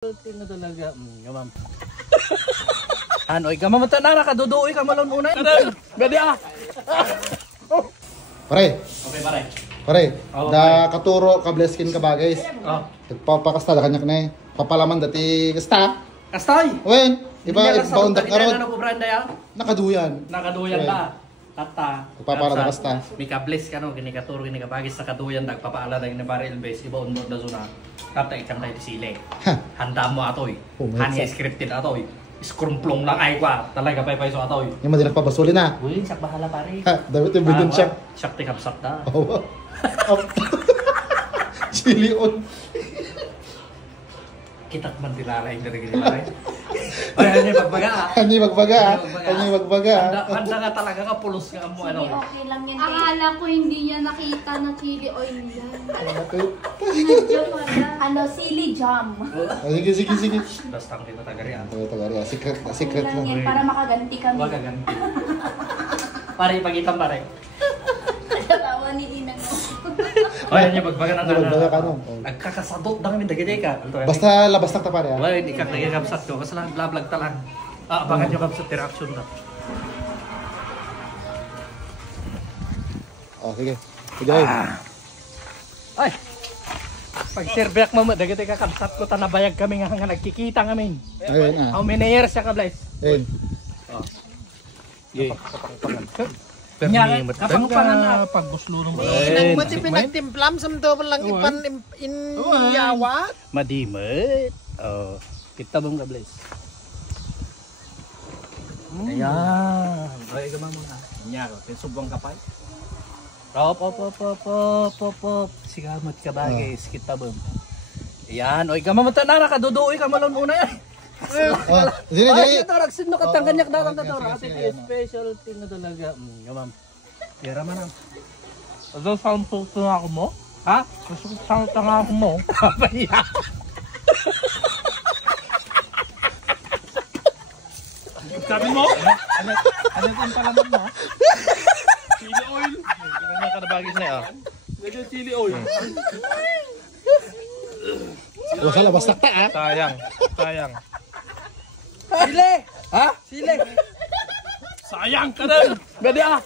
Tingnan talaga. Gamam. Anoy, gamam ta na kaduduoy ka malon unay. Gadi ah. Pare. Okay, pare. Pare, da katuro ka bleskin ka bagay. Oh. Nagpapakasta da kanyak na papalaman dati kasta. Kastay. Wen, iba ibaon da karon. Ano ko branda ya? Nakaduyan. Nakaduyan ta. Kata. Papala da kasta. Mi ka bless ka no, gini ka turo gini ka bagay sa kaduyan dag papaala dag ni baril base iba undod na zona. Kata ikang tayo sile. Handa mo atoy. Hani scripted atoy. Skrumplong lang ay kwa. Talaga pay so atoy. Yung madilag pabasulin na. Uy, sak bahala pare. Ha, dapat yung bidon siya. Sak te kapsat da. Oo. Chili on. Kitak man tilalay dari gini pare. Ay, ano pagbaga. Ani magbaga. Ani magbaga. Handa nga talaga ka pulos nga mo ano. Okay lang yan. Akala ko hindi niya nakita na chili oil yan. Ano, sili jam. Sige. Basta ang kita tagari ah. Tagari, secret Lang lang. yan para makaganti kami. Wag ganti. Pare pagitan pare. Tawa ni Inang. Ay, ano pagbaga na Magbaga ka no. Nagkakasadot na kami dagay ka. Basta labas lang ta pare. Wala hindi ka nagkakapsat ko. Basta lang vlog ta lang. Ah, baka nyo kapsat reaction na. Oh, sige. Sige. Ay. Pag sirbeak mo dagay ka kapsat ko tanabayag kami nga nagkikita kami. Ayun ah. How many years siya ka Blaise? Ayun. Nya kapangupangan na pagbuslo ng Nang mati pinagtimplam samto lang ipan in yawat. Madimet. Oh, kita bang Blaise? Ayan. Ay gamam mo na. Nya ko, subwang kapay. Pop. Sigamat ka bagay, kita bang. Ayan, oy gamam ta na kaduduoy ka malon una yan. Sige. Ay, ito nagsindo ka tangganyak darang ka dora. Ate special thing na talaga. Gamam. Yara man ang. Ado sampo na ako mo? Ha? Sampo na ako mo. Papaya. Sabi mo? Ano yung palaman mo? Chili oil. Ganyan ka na bagis na ah. Ganyan chili oil. Wala labas takta ah. Sayang. Sile! Ha? Sile! Sayang ka rin! Gadi ah!